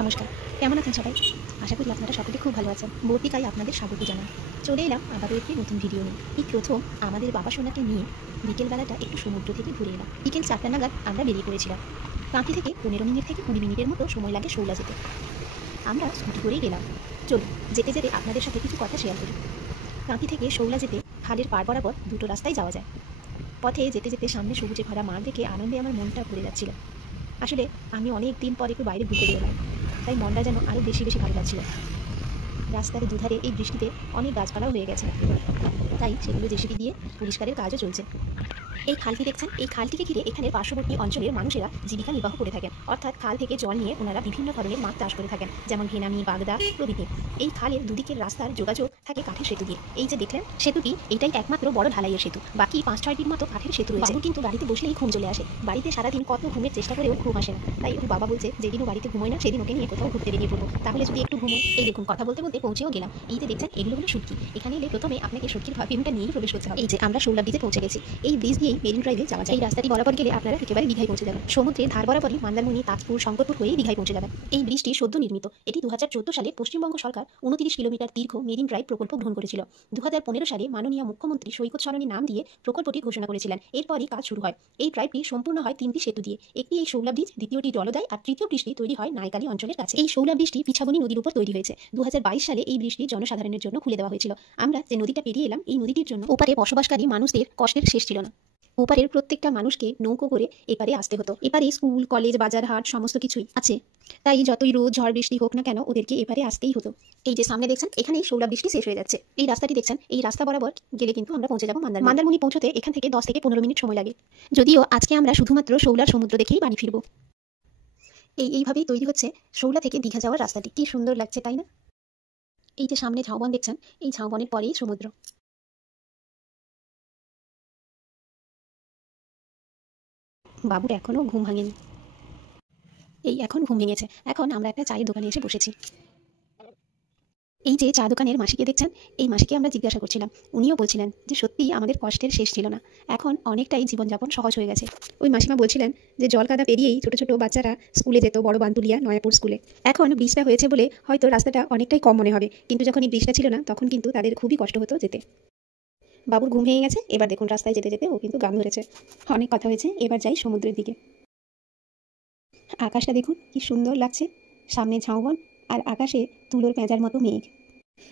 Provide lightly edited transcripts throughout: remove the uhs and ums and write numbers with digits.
নমস্কার, কেমন আছেন সবাই? আশা করি আপনারা সকলে খুব ভালো আছেন। বর্তিকায় আপনাদের স্বাগত জানাই। চলে এলাম আবারও একটি নতুন ভিডিও নিয়ে। এই প্রথম আমাদের বাবা সোনাকে নিয়ে বিকেলবেলাটা একটু সমুদ্র থেকে ঘুরে এলাম। বিকেল 4টা নাগাদ আমরা বেরিয়ে পড়েছিলাম। কাঁথি থেকে 15 মিনিট থেকে 20 মিনিটের মতো সময় লাগে শৌলা যেতে। আমরা স্কুটি করেই গেলাম। চলুন যেতে যেতে আপনাদের সাথে কিছু কথা শেয়ার করি। কাঁথি থেকে শৌলা যেতে খালের পাড় বরাবর দুটো রাস্তায় যাওয়া যায়। পথে যেতে যেতে সামনে সবুজে ভরা মাঠ দেখে আনন্দে আমার মনটা ভরে যাচ্ছিল। আসলে আমি অনেক দিন পর একটু বাইরে ঘুরতে বেরোলাম, তাই মনটা যেন আরও বেশি বেশি ভালো লাগছিল। রাস্তার দুধারে এই বৃষ্টিতে অনেক গাছপালাও হয়ে গেছে, তাই সেগুলো জেসিবি দিয়ে পরিষ্কারের কাজও চলছে। এই খালটি দেখছেন, এই খালটিকে ঘিরে এখানে পার্শ্ববর্তী অঞ্চলের মানুষেরা জীবিকা নির্বাহ করে থাকেন। অর্থাৎ খাল থেকে জল নিয়ে ওনারা বিভিন্ন ধরনের মাছ চাষ করে থাকেন, যেমন ভেনামি, বাগদা প্রভৃতি। এই খালের দুদিকের রাস্তার যোগাযোগ থাকে কাঠের সেতু দিয়ে। এই যে দেখলেন সেতুটি, এটাই একমাত্র বড় ঢালাইয়ের সেতু। বাকি 5-6টির মতো কাঠের সেতু রয়েছে। বাবু কিন্তু বাড়িতে বসলেই ঘুম চলে আসে। বাড়িতে সারাদিন কত ঘুমের চেষ্টা করেও ঘুম আসে না। তাই ওর বাবা বলছে যেদিনও বাড়িতে ঘুমোয় না সেদিন ওকে নিয়ে কোথাও ঘুরতে বেরিয়ে পড়বো, তাহলে যদি একটু ঘুমো। এই দেখুন কথা বলতে বলতে পৌঁছেও গেলাম। এই যে দেখছেন এগুলো হলো শুটকি। এখানে এলে প্রথমে আপনাকে শুটকির ফার্মটা নিয়েই প্রবেশ করতে হবে। এই যে আমরা শৌলা ব্রিজে পৌঁছে গেছি। এই ব্রিজ দিয়েই মেরিন ড্রাইভে যাওয়া যায়। এই রাস্তাটি বরাবর গেলে আপনারা একেবারে দীঘায় পৌঁছে যাবেন। সমুদ্রের ধার বরাবরই মন্দারমণি, তাজপুর, শঙ্করপুর হয়েই দীঘায় পৌঁছে যাবেন। এই ব্রিজটি সদ্য নির্মিত। এটি 2014 সালে পশ্চিমবঙ্গ সরকার 29 কিলোমিটার দীর্ঘ মেরিন ড্রাইভ প্রকল্প গ্রহণ করেছিল। 2015 সালে মাননীয় মুখ্যমন্ত্রী সৈকত সরণি নাম দিয়ে প্রকল্পটি ঘোষণা করেছিলেন। এরপরই কাজ শুরু হয়। এই ড্রাইভটি সম্পূর্ণ হয় 3টি সেতু দিয়ে। একটি এই শৌলা ব্রিজ, দ্বিতীয়টি জলদায়, আর তৃতীয় ব্রিজটি তৈরি হয় নাইকালি অঞ্চলের কাছে। এই শৌলা ব্রিজটি পিছাবনি নদীর উপর তৈরি হয়েছে। 2022 সালে এই ব্রিজটি জনসাধারণের জন্য খুলে দেওয়া হয়েছিল। আমরা যে নদীটা পেরিয়ে এলাম, এই নদীটির জন্য ওপারে বসবাসকারী মানুষদের কষ্টের শেষ ছিল না। ওপারের প্রত্যেকটা মানুষকে নৌকো করে এপারে আসতে হতো। এপারে স্কুল, কলেজ, বাজার, হাট সমস্ত কিছুই আছে। তাই যতই রোদ, ঝড়, বৃষ্টি হোক না কেন ওদেরকে এপারে আসতেই হতো। এই যে সামনে দেখছেন, এখানেই শৌলা বৃষ্টি শেষ হয়ে যাচ্ছে। এই রাস্তাটি দেখছেন, এই রাস্তা বরাবর গেলে কিন্তু আমরা পৌঁছে যাবো মন্দারমণি। পৌঁছতে এখান থেকে 10 থেকে 15 মিনিট সময় লাগে। যদিও আজকে আমরা শুধুমাত্র শৌলার সমুদ্র দেখেই বাড়ি ফিরবো। এইভাবেই তৈরি হচ্ছে শৌলা থেকে দীঘা যাওয়ার রাস্তাটি। কি সুন্দর লাগছে তাই না? এই যে সামনে ঝাউবন দেখছেন, এই ঝাউবনের পরেই সমুদ্র। বাবুর এখনো ঘুম ভাঙেনি। এই এখন ঘুম ভেঙেছে। এখন আমরা একটা চায়ের দোকানে এসে বসেছি। এই যে চা দোকানের মাসিকে দেখছেন, এই মাসিকে আমরা জিজ্ঞাসা করছিলাম। উনিও বলছিলেন যে সত্যিই আমাদের কষ্টের শেষ ছিল না, এখন অনেকটাই জীবনযাপন সহজ হয়ে গেছে। ওই মাসিমা বলছিলেন যে জলকাদা পেরিয়েই ছোট ছোট বাচ্চারা স্কুলে যেত, বড় বান্তুলিয়া, নয়াপুর স্কুলে। এখন ব্রিজটা হয়েছে বলে হয়তো রাস্তাটা অনেকটাই কম মনে হবে, কিন্তু যখন এই ব্রিজটা ছিল না তখন কিন্তু তাদের খুবই কষ্ট হতো যেতে। বাবুর ঘুম ভেঙে গেছে। এবার দেখুন রাস্তায় যেতে যেতে ও কিন্তু গান ধরেছে। অনেক কথা হয়েছে, এবার যাই সমুদ্রের দিকে। আকাশটা দেখুন কি সুন্দর লাগছে, সামনে ঝাউবন আর আকাশে তুলোর পেঁজার মতো মেঘ।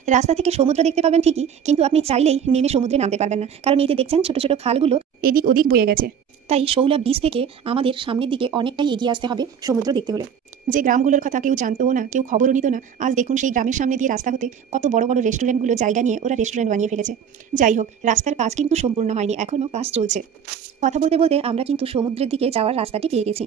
রাস্তা থেকে সমুদ্র দেখতে পাবেন ঠিকই, কিন্তু আপনি চাইলেই নেমে সমুদ্রে নামতে পারবেন না, কারণ এই যে দেখছেন ছোট ছোট খালগুলো এদিক ওদিক বয়ে গেছে। তাই শৌলা ব্রিজ থেকে আমাদের সামনের দিকে অনেকটাই এগিয়ে আসতে হবে সমুদ্র দেখতে হলে। যে গ্রামগুলোর কথা কেউ জানতোও না, কেউ খবরও নিত না, আজ দেখুন সেই গ্রামের সামনে দিয়ে রাস্তা হতে কত বড় বড় রেস্টুরেন্টগুলো জায়গা নিয়ে ওরা রেস্টুরেন্ট বানিয়ে ফেলেছে। যাই হোক, রাস্তার কাজ কিন্তু সম্পূর্ণ হয়নি, এখনও কাজ চলছে। কথা বলতে বলতে আমরা কিন্তু সমুদ্রের দিকে যাওয়ার রাস্তাটি পেয়ে গেছি।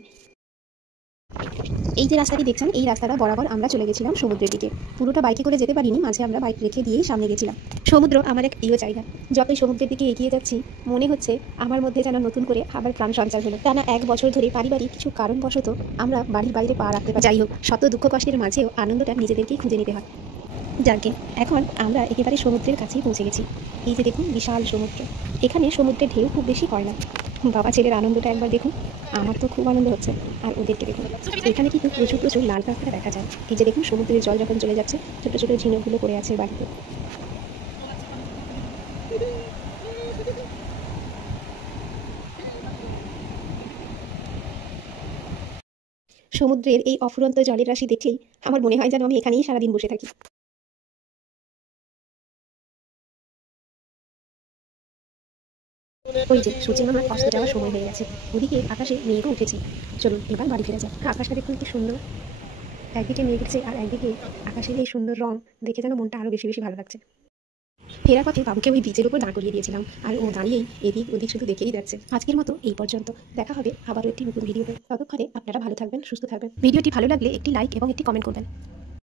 এই যে রাস্তাটি দেখছেন, এই রাস্তাটা বরাবর আমরা চলে গেছিলাম সমুদ্রের দিকে। পুরোটা বাইকে করে যেতে পারিনি, মাঝে আমরা বাইক রেখে দিয়েই সামনে গেছিলাম। সমুদ্র আমার এক প্রিয় জায়গা। যতই সমুদ্রের দিকে এগিয়ে যাচ্ছি মনে হচ্ছে আমার মধ্যে যেন নতুন করে আবার প্রাণ সঞ্চার হলো। টানা 1 বছর ধরে পারিবারিক কিছু কারণবশত আমরা বাড়ির বাইরে পা রাখতে পারি। যাই হোক, শত দুঃখ কষ্টের মাঝেও আনন্দটা নিজেদেরকেই খুঁজে নিতে হয়। যাকে এখন আমরা একেবারে সমুদ্রের কাছেই পৌঁছে গেছি। এই যে দেখুন বিশাল সমুদ্র। এখানে সমুদ্রের ঢেউ খুব বেশি হয় না। বাবা ছেলের আনন্দটা একবার দেখুন। আমার তো খুব আনন্দ হচ্ছে, আর ওদেরকে দেখুন। এখানে কিন্তু প্রচুর প্রচুর লাল কাঁকড়া দেখা যায়। এই যে দেখুন সমুদ্রের জল যখন চলে যাচ্ছে, ছোট ছোট ঝিনুকগুলো পড়ে আছে বাড়িতে। সমুদ্রের এই অফুরন্ত জলের রাশি দেখলেই আমার মনে হয় যেন আমি এখানেই সারাদিন বসে থাকি। ওই যে সূর্যের মামা অস্ত যাওয়ার সময় হয়ে গেছে। ওদিকে আকাশে মেঘও উঠেছে। চলুন এবার বাড়ি ফিরে যাক। আকাশটা দেখুন কি সুন্দর, একদিকে মেঘ উঠছে আর একদিকে আকাশের এই সুন্দর রং দেখে যেন মনটা আরো বেশি বেশি ভালো লাগছে। ফেরার পথে বাবুকে ওই ব্রিজের উপর দাঁড় করিয়ে দিয়েছিলাম, আর ও দাঁড়িয়েই এদিক ওদিক শুধু দেখেই যাচ্ছে। আজকের মতো এই পর্যন্ত। দেখা হবে আবারও একটি নতুন ভিডিওতে। ততক্ষণে আপনারা ভালো থাকবেন, সুস্থ থাকবেন। ভিডিওটি ভালো লাগলে একটি লাইক এবং একটি কমেন্ট করবেন।